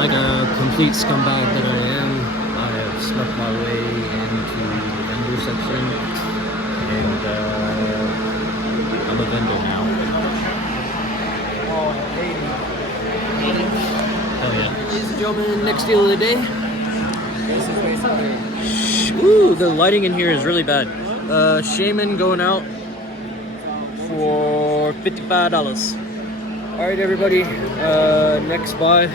Like a complete scumbag that I am, I have snuck my way into the vendor section, and I'm a vendor now. Hell yeah. Ladies and gentlemen, next deal of the day. Ooh, the lighting in here is really bad. Shaman going out for $55. Alright everybody, next buy.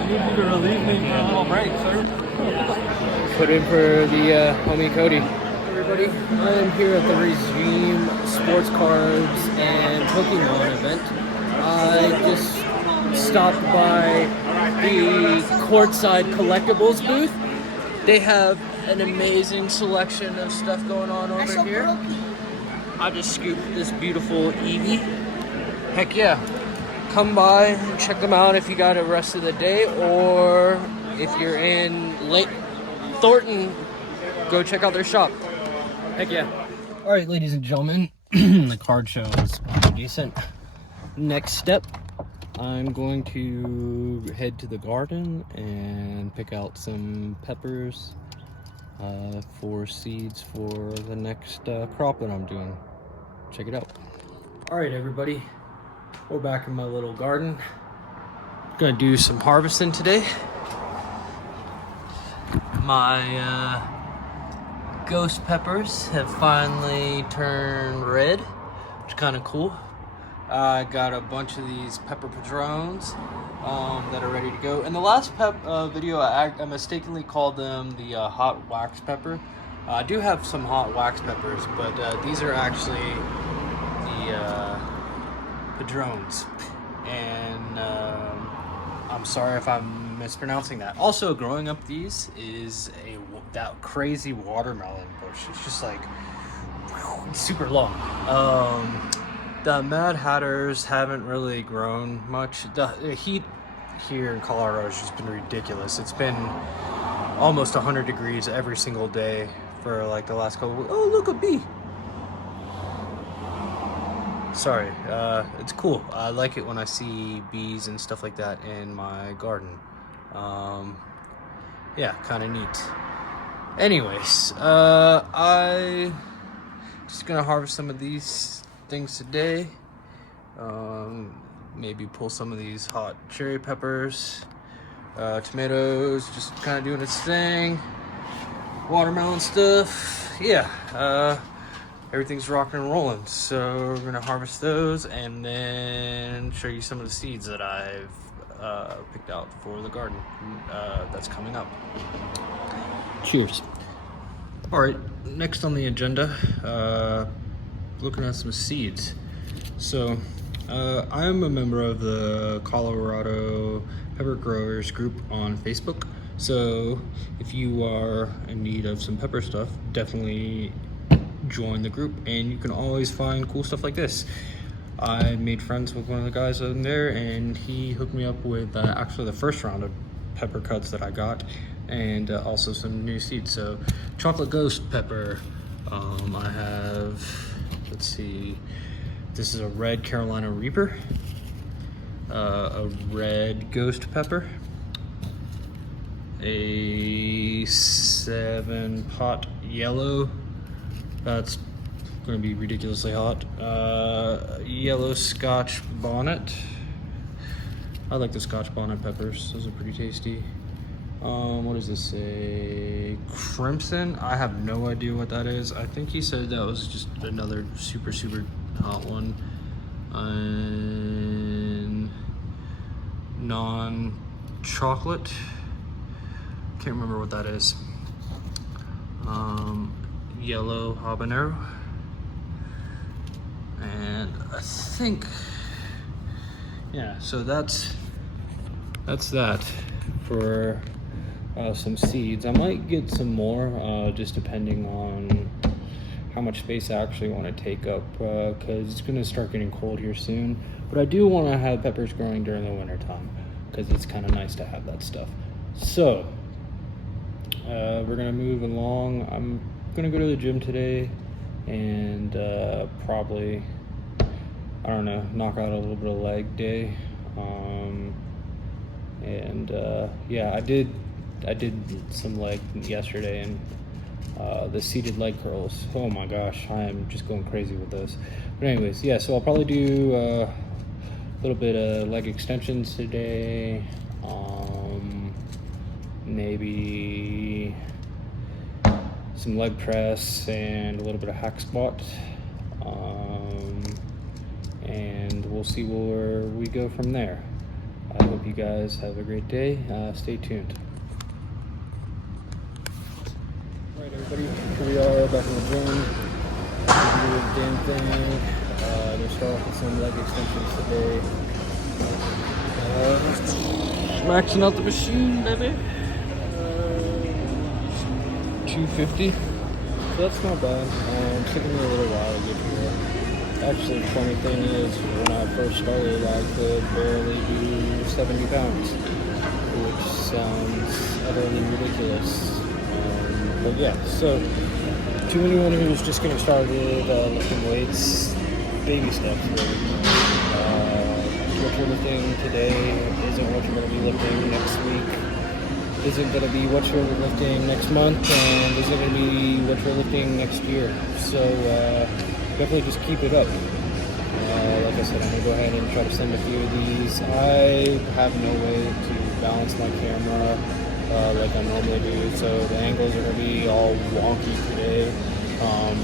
I need you to relieve me for a little break, sir. Put in for the homie Cody. Everybody, I am here at the Regime Sports Cards and Pokemon event. I just stopped by the courtside collectibles booth. They have an amazing selection of stuff going on over here. I just scooped this beautiful Eevee. Heck yeah. Come by and check them out if you got the rest of the day, or if you're in Lake Thornton, go check out their shop. Heck yeah. Alright, ladies and gentlemen, the card show is pretty decent. Next step, I'm going to head to the garden and pick out some peppers for seeds for the next crop that I'm doing. Check it out. Alright everybody, we're back in my little garden. Gonna do some harvesting today. My ghost peppers have finally turned red, which is kind of cool. I got a bunch of these pepper padrones that are ready to go. In the last video, I mistakenly called them the hot wax pepper. I do have some hot wax peppers, but these are actually the padrones. And I'm sorry if I'm mispronouncing that. Also, growing up these is that crazy watermelon bush. It's just like super long. The Mad Hatters haven't really grown much. The heat here in Colorado has just been ridiculous. It's been almost 100 degrees every single day for like the last couple of weeks. Oh, look, a bee. Sorry, it's cool. I like it when I see bees and stuff like that in my garden. Yeah, kind of neat. Anyways, I just gonna harvest some of these things today. Maybe pull some of these hot cherry peppers, tomatoes, just kind of doing its thing. Watermelon stuff, yeah. Everything's rocking and rolling, so we're gonna harvest those and then show you some of the seeds that I've picked out for the garden that's coming up. Cheers. All right, next on the agenda, looking at some seeds. So I am a member of the Colorado Pepper Growers group on Facebook. So if you are in need of some pepper stuff, definitely join the group, and you can always find cool stuff like this. I made friends with one of the guys in there, and he hooked me up with actually the first round of pepper cuts that I got, and also some new seeds. So chocolate ghost pepper, I have, let's see, this is a red Carolina Reaper, a red ghost pepper, a 7-pot yellow, that's gonna be ridiculously hot, yellow Scotch bonnet. I like the Scotch bonnet peppers, those are pretty tasty. What does this say? Crimson? I have no idea what that is. I think he said that was just another super hot one. And non-chocolate. Can't remember what that is. Yellow habanero. And I think, yeah, so that's that for some seeds. I might get some more, just depending on how much space I actually want to take up, because it's going to start getting cold here soon. But I do want to have peppers growing during the winter time, because it's kind of nice to have that stuff. So we're going to move along. I'm going to go to the gym today and probably I don't know, knock out a little bit of leg day. And yeah, I did some leg yesterday, and the seated leg curls. Oh my gosh, I am just going crazy with those. But anyways, yeah, so I'll probably do a little bit of leg extensions today. Maybe some leg press and a little bit of hack squat. And we'll see where we go from there. I hope you guys have a great day. Stay tuned. Alright everybody, here we are back in the gym. Do the damn thing. We'll start off with some leg extensions today. Maxing out the machine, baby. 250. So that's not bad. It's taking me a little while to get here. Actually, the funny thing is, when I first started, I could barely do 70 pounds, which sounds utterly ridiculous. But yeah, so to anyone who's just getting started lifting weights, baby steps, really. What you're lifting today isn't what you're going to be lifting next week. Isn't going to be what you're lifting next month, and isn't going to be what you're lifting next year. So definitely just keep it up. Like I said, I'm going to go ahead and try to send a few of these. I have no way to balance my camera like I normally do, so the angles are going to be all wonky today.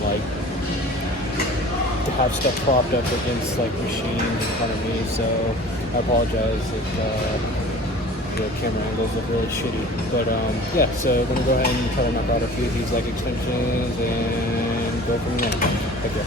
Like to have stuff propped up against like machines in front of me, so I apologize if the camera angles look really shitty. But yeah, so I'm going to go ahead and try to knock out a few of these leg extensions and go from there. Take care.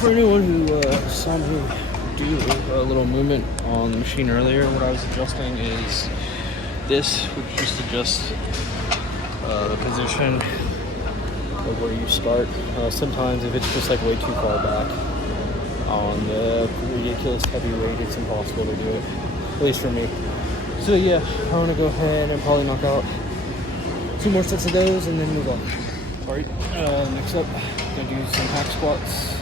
For anyone who saw me do a little movement on the machine earlier, what I was adjusting is this, which just adjusts the position of where you start. Sometimes if it's just like way too far back on the ridiculous heavy weight, it's impossible to do it, at least for me. So yeah, I want to go ahead and probably knock out 2 more sets of those and then move on. Alright, next up, gonna do some hack squats.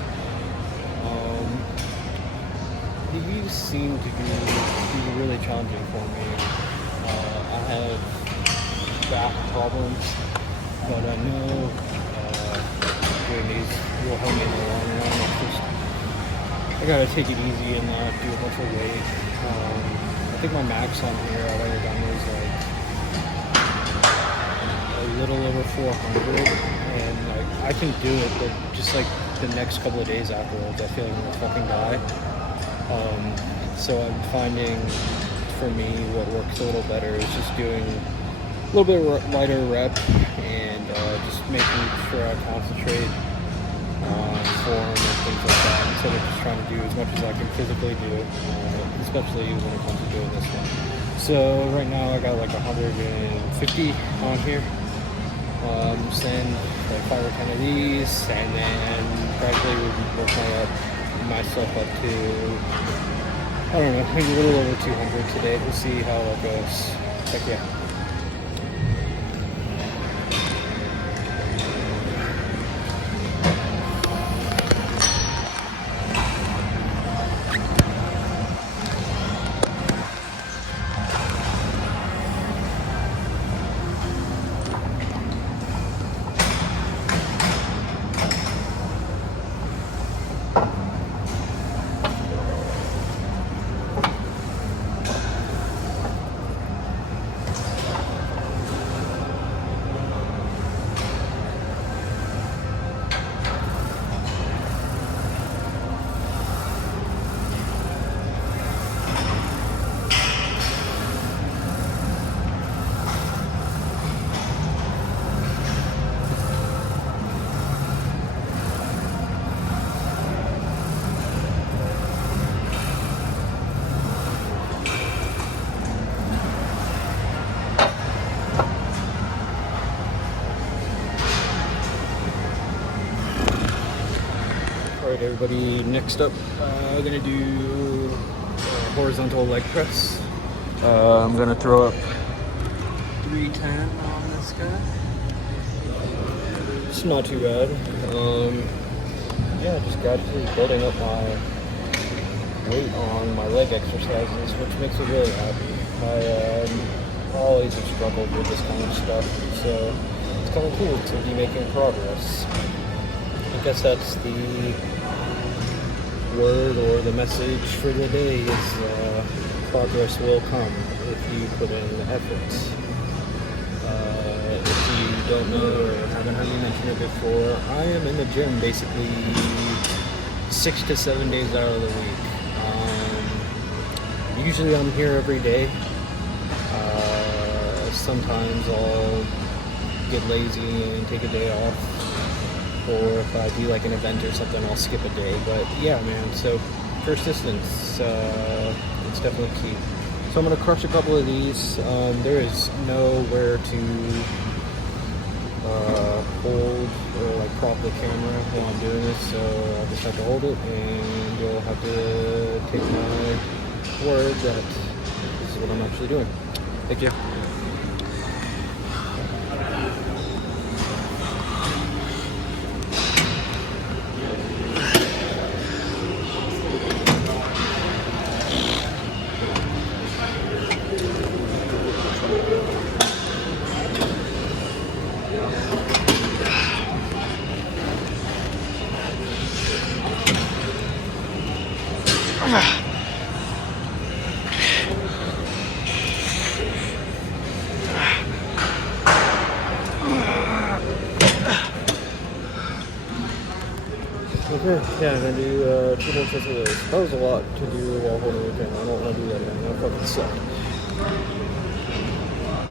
These seem to be really challenging for me. I have back problems, but I know doing these will help me in the long run. I gotta take it easy and not do a bunch of weight. I think my max on here I've ever done was like a little over 400, and like I can do it, but just like the next couple of days afterwards, I feel like I'm gonna fucking die. So I'm finding, for me, what works a little better is just doing a little bit lighter rep and just making sure I concentrate on form and things like that, instead of just trying to do as much as I can physically do, especially when it comes to doing this one. So right now I got like 150 on here. Send like 5 or 10 of these, and then gradually we'll work myself up to, I don't know, maybe a little over 200 today. We'll see how it goes. Heck yeah. Alright everybody, next up I'm gonna do horizontal leg press. I'm gonna throw up 310 on this guy. It's not too bad. Yeah, just gradually building up my weight on my leg exercises, which makes me really happy. I always have struggled with this kind of stuff, so it's kind of cool to be making progress. I guess that's the word or the message for the day is progress will come if you put in the effort. If you don't know or haven't heard me mention it before, I am in the gym basically 6 to 7 days out of the week. Usually I'm here every day. Sometimes I'll get lazy and take a day off, or if I do like an event or something, I'll skip a day. But yeah, man, so persistence, it's definitely key. So I'm gonna crush a couple of these. There is nowhere to hold or like prop the camera while I'm doing this, so I'll just have to hold it, and you'll have to take my word that this is what I'm actually doing. Thank you. Okay, yeah, I'm gonna do 2 more sets of those. That was a lot to do while holding the camera. I don't want to do that again. That fucking sucked.